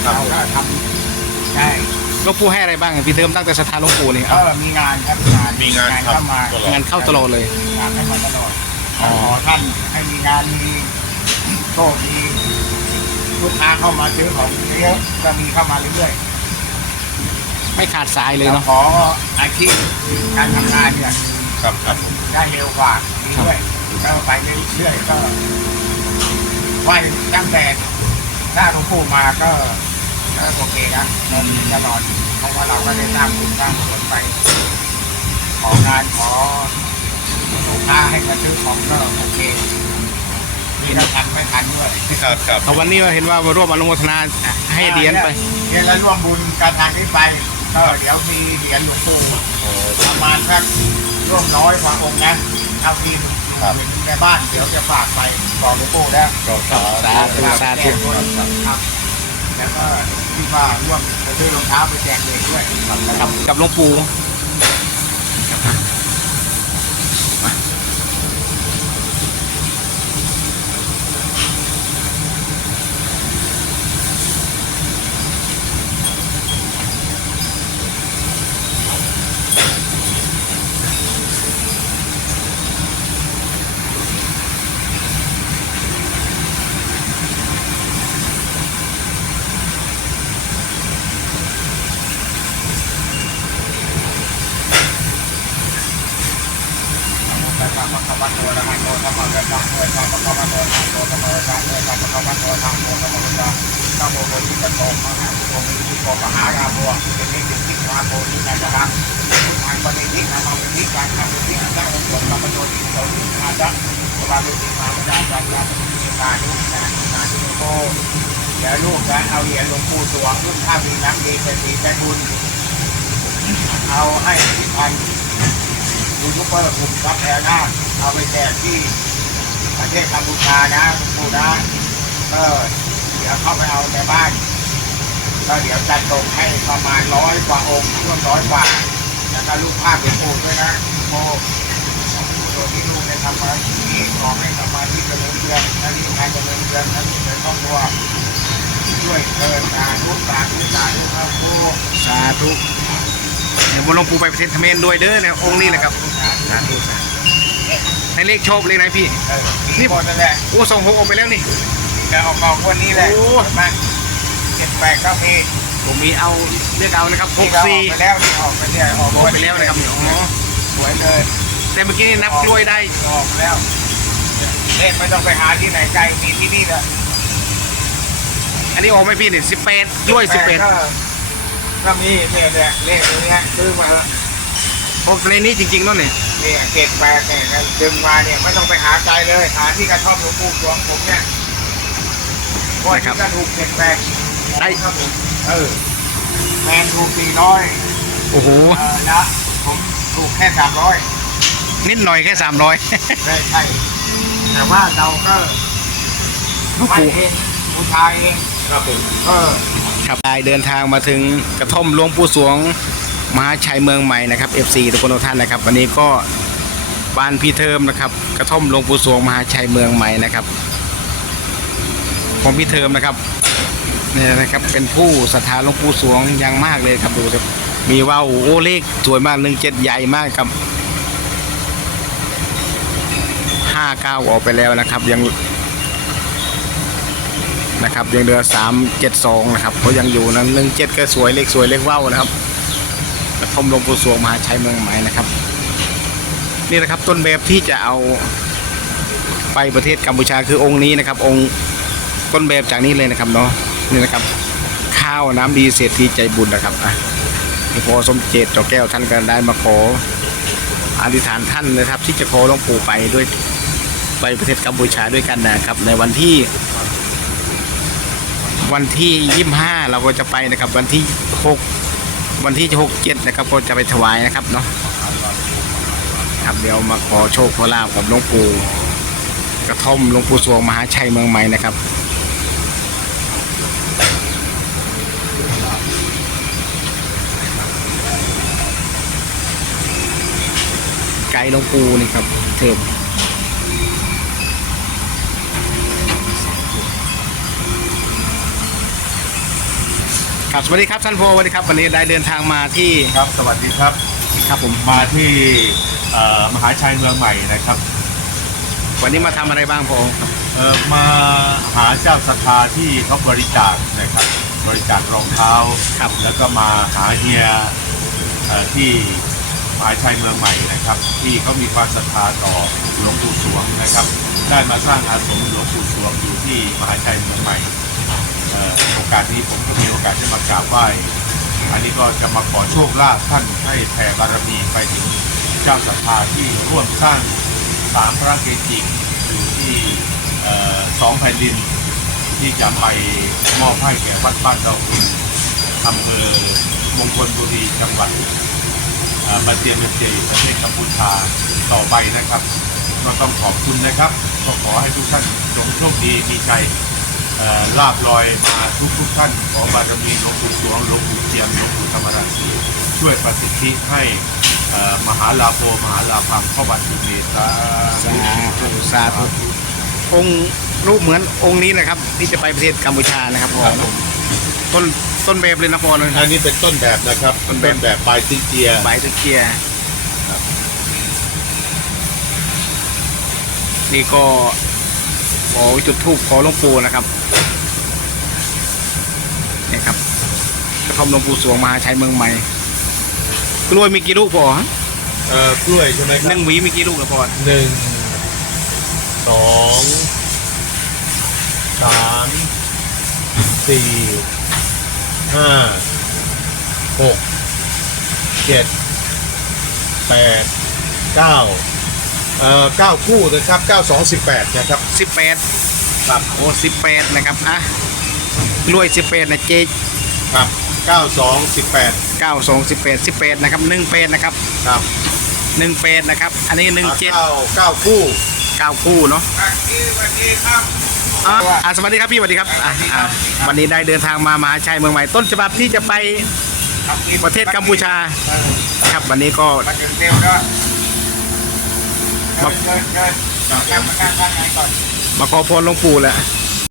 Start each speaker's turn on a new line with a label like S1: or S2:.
S1: เราก็ทำได้
S2: หลวงปู่ให้อะไรบ้างพี่เทอมตั้งแต่สถานหลวงปู่นี่
S1: ก็มีงานครับมีงานเข้ามาง
S2: านเข้าตลอดเลย
S1: งานเข้ามาตลอดขอท่านให้มีงานมีโชคดีลูกค้าเข้ามาซื้อของเยอะก็มีเข้ามาเรื่อยๆ
S2: ไม่ขาดสายเลยเนาะ
S1: ขออาชีพการทำงานเนี่ย
S3: ครับผม
S1: ได้เร็วกว่าดีด้วยก็ไปเรื่อยๆก็ไหวตั้งแต่หน้าหลวงปู่มาก็โอเคนะตลอดเพราะว่าเราก็ได้สร้างบุญสร้างกุศลไป ของานขอลูกค้าให้มาซื้อของก็โอเคมีทั้งทันไม่ทันด้วย
S3: ครับ
S2: เอาวันนี้เห็นว่ามาร่วมอนุโมทนาให้เหรียญไป
S1: เรียนแล้วร่วมบุญการทางนี้ไปก็เดี๋ยวมีเหรียญหลวงปู่ประมาณสักร่วมร้อยกว่าองค์นะเท่าที่เป็นในบ้านเดี๋ยวจะฝากไปบอกหลวงปู่แล้ว
S2: สาธุสาธุ
S1: ครับแล้วก็ที่ว่าร่วมไปซื้อรองเท้าไปแจกเด็กด้วยครับ
S2: กับหลวงปู่
S1: พระคัมภีร์ธรรมะโตธรรมะกตังโตธรรมะคัมภีร์ธรรมะโตธรรมะกตังโตธรรมะคัมภีร์ธรรมะโตธรรมะกตังนะโมโพธิสัตว์โตมหาโพธิโกมหาราโภเป็นนิสิตมาโพธิสัตว์รังทางปฏิทินนามังวิการทำปฏิทินตั้งองค์สมบัติโตติโตติมาจักสบายปฏิมาประดาจักรปฏิทินการทุกการทุกโกเดี๋ยวลูกจะเอาเหรียญหลวงปู่สวงรุ่นข้ามีน้ำดีเป็นดีเป็นบุญเอาให้ที่พันยูทูบเบอร์กลุ่มรับแอร์หน้าเอาไปแจกที่ประเทศกัมพูชานะปู่นะก็เดี๋ยวเข้าไปเอาในบ้านก็เดี๋ยวจัดส่งให้ประมาณ100 กว่าองค์ร่วม100 กว่าแล้วก็ลูกภาพเป็นปู่ด้วยนะโมตัวที่ลูกได้ทำมาที่ขอให้ทำมาที่เจริญเรือนและที่การเจริญเรือนและที่เป็นครอบครัวช่วยเกินสาธุสาธุสาธุครับปู่
S2: สาธุเดี๋ยวหลวงปู่ไปประเทศเขมรด้วยเด้อเนี่ยองค์นี้แหละครับสาธุให้เลขโชคเลยนะพี่
S1: นี่หมดนั่นแหละ
S2: โอ้26ออกไปแล้วนี่
S1: จะออกมาวันนี้แหละ
S2: โอ้
S1: มา78ก็มี
S2: ผมมีเอาเลือกเอานะครับ
S1: ที่เราออกไป
S2: 64
S1: แล้วที่ออกไปเนี่ยออก
S2: ออกไปแล้วนะครับอ๋อ
S1: สวยเลย
S2: แต่เมื่อกี้นี่นับกล้วยได้
S1: ออกแล้วเลขไม่ต้องไปหาที่ไหนไกลมีที่นี่แหละ
S2: อันนี้ออกไหม่พี่นี่18กล้วย
S1: ก็มีเนี่ยเลขนี้ซื้อมา
S2: 18ออกในนี้จริงๆนั่นเนี่ย
S1: เนี่ย78เนี่ยดึงมาเนี่ยไม่ต้องไปหาไกลเลยหาที่กระท่อมหลวงปู่สวงผมเนี่ยพวกที่กระถูก78ได้ครับผมแมนถูก400
S2: โอ้โห
S1: นะผมถูกแค่300
S2: นิดหน่อยแค่300
S1: ใช่แต่ว่าเราก็
S2: หลวง
S1: ไม่
S2: ปู่
S1: เองผู้ชายเอง
S3: ครับผม
S2: ครับได้เดินทางมาถึงกระท่อมหลวงปู่สวงมหาชัยเมืองใหม่นะครับ FC ทุกคนทุกท่านนะครับวันนี้ก็บ้านพี่เทิมนะครับกระท่อมหลวงปู่สวงมหาชัยเมืองใหม่นะครับของพี่เทิมนะครับเนี่ยนะครับเป็นผู้ศรัทธาหลวงปู่สวงอย่างมากเลยครับดูครับมีว่าวโอ้เลขสวยมาก17ใหญ่มากครับ59ออกไปแล้วนะครับยังนะครับยังเหลือ372นะครับเขายังอยู่นะ17ก็สวยเลขสวยเลขว่าวนะครับกระท่อมหลวงปู่สวงมหาชัยเมืองใหม่นะครับนี่นะครับต้นแบบที่จะเอาไปประเทศกัมพูชาคือองค์นี้นะครับองค์ต้นแบบจากนี้เลยนะครับเนาะนี่นะครับข้าวน้ำดีเศรษฐีใจบุญนะครับพอสมเจตเจ้าแก้วท่านก็ได้มาขออธิษฐานท่านนะครับที่จะขอหลวงปู่ไปด้วยไปประเทศกัมพูชาด้วยกันนะครับในวันที่25เราก็จะไปนะครับวันที่67นะครับก็จะไปถวายนะครับเนาะครับเดี๋ยวมาขอโชคขอลาภกับหลวงปู่กระท่อมหลวงปู่สวงมหาชัยเมืองใหม่นะครับไกด์หลวงปู่นี่ครับเทิมครับสวัสดีครับท่านโพสวัสดีครับวันนี้ได้เดินทางมาที่
S1: ครับสวัสดีครับ
S2: ครับผม
S1: มาที่มหาชัยเมืองใหม่นะครับ
S2: วันนี้มาทำอะไรบ้างโพครับ
S1: มาหาเจ้าศรัทธาที่เขาบริจาคนะครับ บริจาครองเท้า
S2: ครับ
S1: แล้วก็มาหาเฮียที่มหาชัยเมืองใหม่นะครับ ที่เขามีความศรัทธาต่อหลวงปู่สวงนะครับ ได้มาสร้างอาสมหลวงปู่สวงอยู่ที่มหาชัยเมืองใหม่โอกาสนี้ผมก็มีโอกาสได้มากราบไหว้อันนี้ก็จะมาขอโชคลาภท่านให้แผ่บารมีไปถึงเจ้าศรัทธาที่ร่วมสร้างสามพระเกจิอยู่ที่2 แผ่นดินที่จะไปมอบให้แก่วัดบ้านเราคุณอำเภอมงคลบุรีจังหวัดบาเตียเมเจประเทศกัมพูชาต่อไปนะครับก็ต้องขอบคุณนะครับก็ขอให้ทุกท่านจงโชคดีมีชัยลาบลอยมาทุกท่านขอบารมีหลวงปู่สวงหลวงปู่เจียมหลวงปู่ธรรมราชีช่วยประสิทธิให้มหาลาโภมหาลาภังเข้าบัตรสุเมตา
S2: สาธุองค์รูปเหมือนองค์นี้นะครับ ที่จะไปประเทศกัมพูชานะครับโพ
S1: ครับผม
S2: ต้นแบบเลยนะโพนะค
S1: อั
S2: รับ
S1: นนี้เป็นต้นแบบนะครับ
S2: ต้นแบบ
S1: ปลายติเจีย
S2: ใบตะเกียร์นี่ก็ขอจุดธูปขอหลวงปู่นะครับนี่ครับกระท่อมหลวงปู่สวงมหาชัยเมืองใหม่กล้วยมีกี่ลูกพอฮะ
S1: กล้วยใช่ไหมค
S2: ห
S1: รับ
S2: นึ่งหวีมีกี่ลูกนะพอ
S1: 1 2 3 4 5 6 7 8 9 9 คู่นะครับ9 2 18นะครับ
S2: 18
S1: ครับ
S2: โอ้18นะครับอ่ะกล้วย18นะเจ๊
S1: ครับ9 2 18
S2: 92 18นะครับ18นะครับ
S1: ครับ
S2: 18นะครับอันนี้17
S1: 9 คู่
S2: 9คู่เนาะ
S1: สวัสดีครับ
S2: สวัสดีครับพี่สวัสดีครับวันนี้ได้เดินทางมามหาชัยเมืองใหม่ต้นฉบับที่จะไปประเทศกัมพูชาครับวันนี้ก็
S1: มาถึงเร็วก็
S2: มา
S1: เดินนั่งมานั่งข้างในก่อน
S2: มาขอพรหลวงปู่แหละ
S1: ค